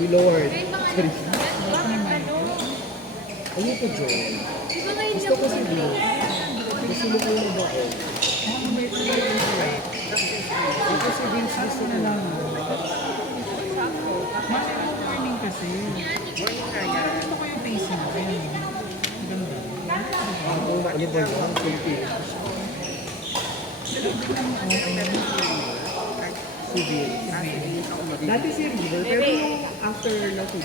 Si Lord. Ngayon mga Sorry. ano, Ayoko, John. di ba ngayon Gusto lang ko si Vince. Gusto mo ko yung baon. Ito si Vince gusto ko lang. Morning kasi. Gusto ko yung taste natin. Ganda. Ano ba yun? Philippines. Si Vince. Dati si River, pero yung after na si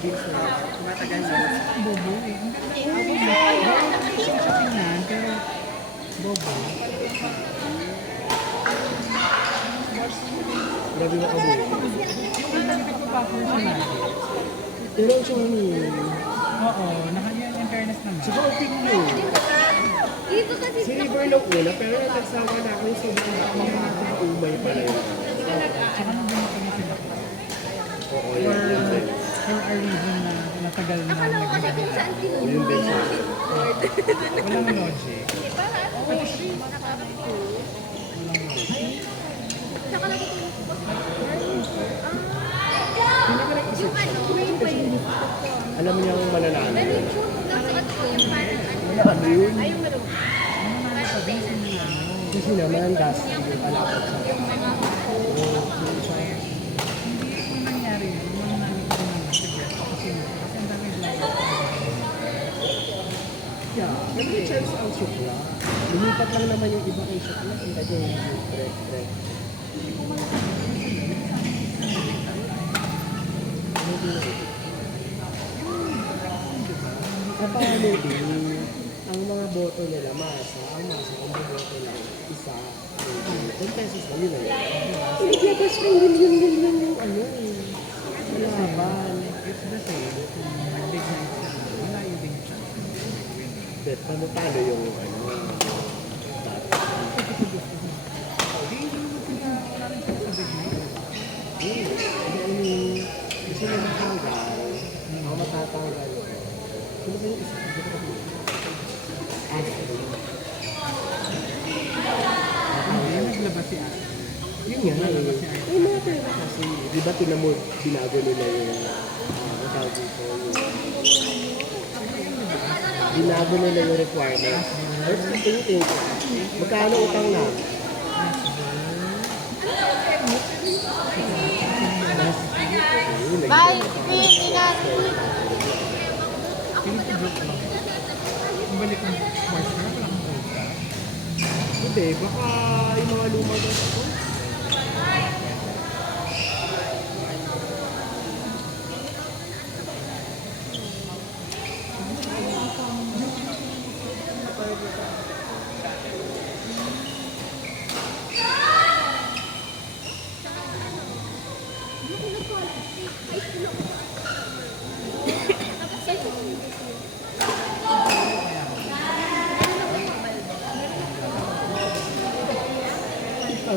Vince na. Matagal na. Bobo eh. Ang ganda. Gusto ko siya tingnan, pero bobo. Grabe mo kabuhay. Yung ano, nagpapakul siya natin. Pero ang siya Oo, nakanya in fairness naman. siguro opinion. dito kasi Si River nung una, pero nagsawa na ako yung sobrang umay pa rin. Tsaka nung ganito na sila. Oo, yun. Yun din. For a reason na natagal na akala ko kasi kung saan Yun din siya. walang logic. Diba? Pati siya. Saka natutulog ko. Hindi ka nag-isip. Yung ano, yung painit. Alam niya ang malalaman. Pero yung shoot na sa ano, yung parang ano. Ano yun? Ay, yung malong. Kasi naman, dust yung alapot sa Yung mga Hindi yung nangyari yun. Yung namin ko naman sige. Kasi ang dami blind. Yeah, may chance ang Shukla. Lumipat lang naman yung iba kay Shukla. Hindi ko yung trek. Paano din, ang mga boto nila, masa, ang boto nila, isa, 10 pesos na yun. Naglabas ng milyon yung ano laban. It's the same. Kung big na isa, malayo din siya. Bet, talo yung ano, gusto mo matanggal, ako matatanggal ko. Sino ba yung isa? Hindi, naglabas si Ate. Yun nga, yung mga pera kasi, di ba tinamo, binago nila yung, tawag dito, binago nila yung requirements. Pero tingin ko, magkano utang na? Bye, ingat. Feeling ko joke lang. Ang balik ng sports na, wala kang gold ka. Hindi, baka yung mga lumang na ako.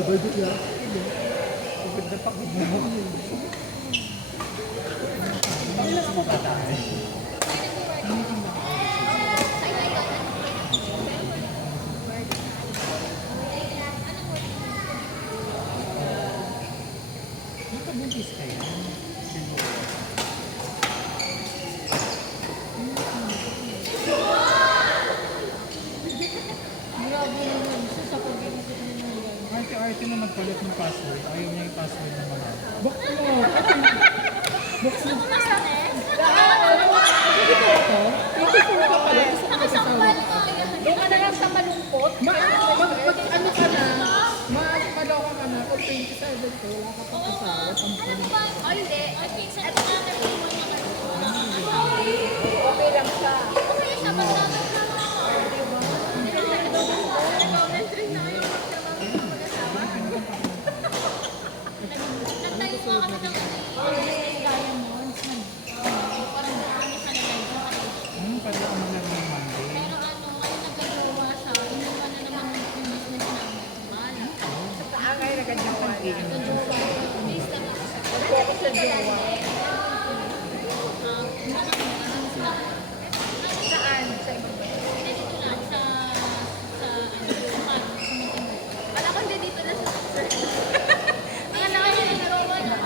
Budget lang. Pagod na pagod na mo. Nakabuntis ka yan. Arte-arte na magpalit ng password. Ayaw niya yung password ng mga. Bakit mo? Doon ka na lang sa malungkot. Ano ka na? Makalaw ka na. Kung 27 ko, wala ka pa kasawa. Oh, hindi. At minsan na okay lang siya. Okay siya, basta commentary na yun. Nagtayo nga kami ng diamonds. Parang kami sa nalagay. Pwede ako mag-love ng Monday. Pero ano, ay nagagawa siya. Inuman na naman yung business namin. Bahala. Angay na ganyan pa. Nagagawa. Base lang ako sa Focus sa jowa. Saan? Sa ibang ba? Hindi, dito lang. Sa Wala ko hindi dito lang sa Akala ko yung nagawa na.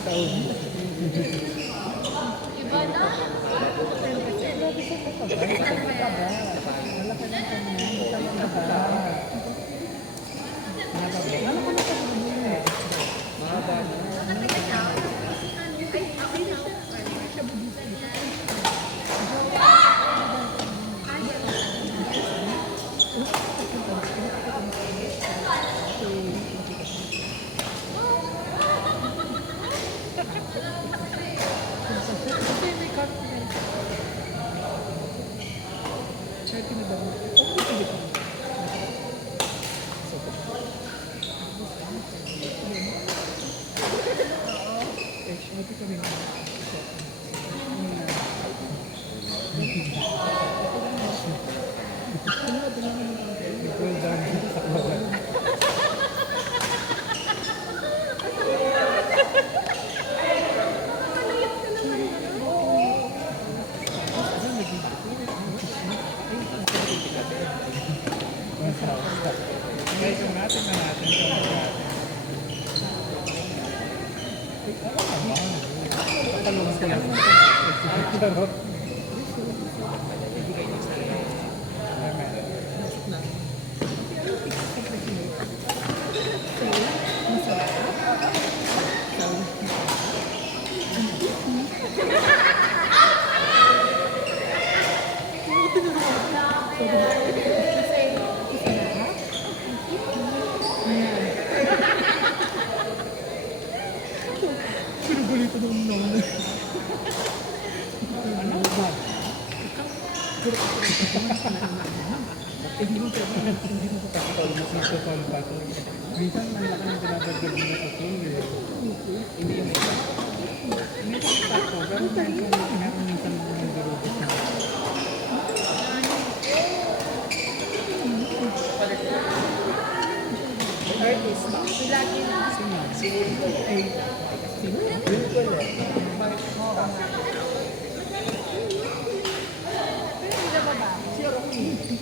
Taon. Iba na. Grabe sa pataba. Malaki ng kanya. Mataba. Ano ko na minsan ang laki ng pinabagdag mo sa tuloy. Hindi yung isa. Minsan sakto, pero meron minsan ng garubis na. Artist ba? Sino? Yun ko na.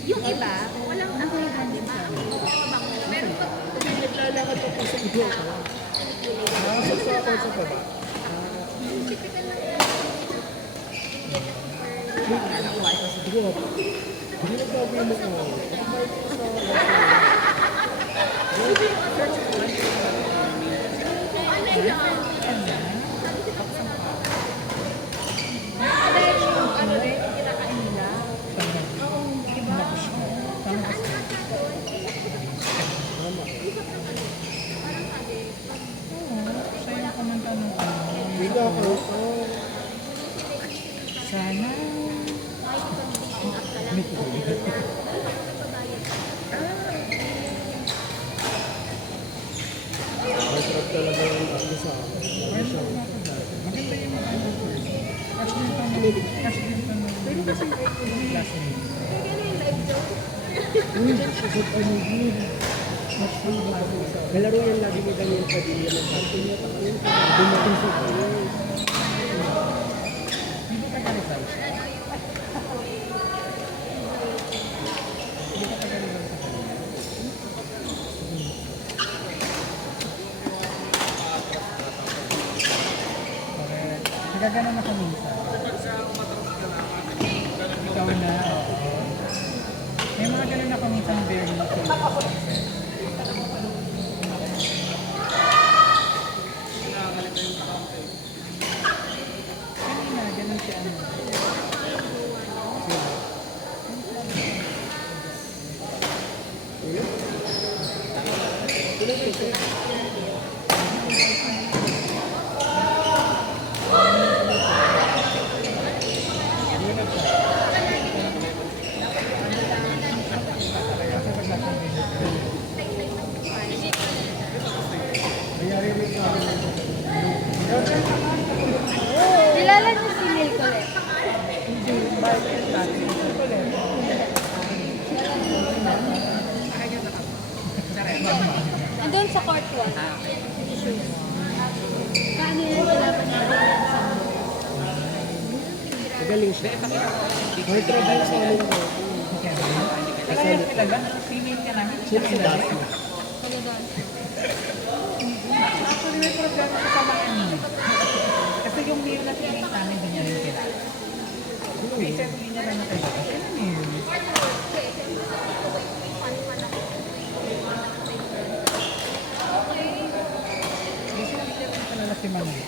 Yung iba, walang amoy di ba? Meron pa. Naglalakad ako sa iyo. Nakasaksa ako sa baba. Siguro, hindi nagbago yung mukha ko. Ano yan? Ano rin, kinakain nila. Sa'yo kumanta ng Hindi ako. sana. Masarap talaga yung ako sa akin. Maganda yung mga ano first. Cash din pa ng classmate. Uy, sa panigid. Nalaro yan lagi ni Daniel Padilla ng party niya. Dumating sa kayo. Hindi ka taga-Rizal. Hindi ka taga-Rizal sa kanila. Correct. Nagagana na kami minsan. Ikaw na, oo. May mga ganun na kami minsan very kanina, ganun si ano. Kilala niyo si Neil Colette? Andun sa court 1. Paano yun kailangan natin sa Magaling siya. May trabaho sa amin ko. Kaya talaga, female ka namin. Sino si Daphne? Talagang? Actually, may gano'n kasamaan niya. Kasi yung Mio na tinignan namin, hindi niya rin kilala. May isa hindi niya lang nakilala. Kasi ano Mio? Hindi siya hindi niya rin kilala si Manay.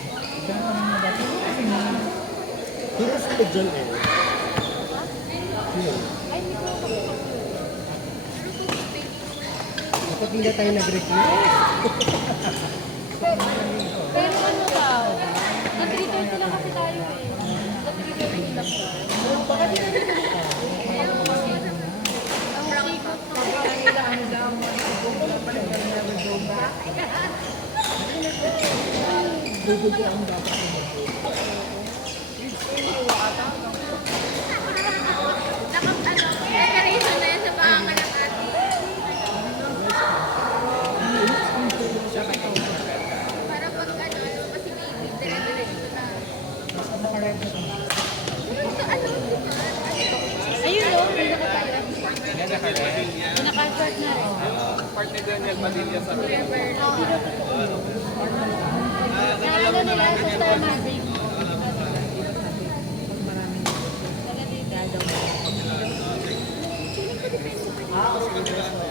Ganun pa naman dati. Kasi nga, Sino sila dyan eh? Sino? Ay, hindi ko kapag. Dapat hindi na tayo nag-recruit. Pero ano daw? Nag-return sila kasi tayo eh. Nag-return sila po. Baka di na rin Ang sikot ko. Dudugo ang dapat mo. Decoration na yan sa panganganak natin. Para pag ano, kasi baby, dire-diretso na. Ayun o, may nakatayo. Naka-short na rin. Part ni Daniel Padilla sa Sa ano nila, sa Star Magic. Ah, kasi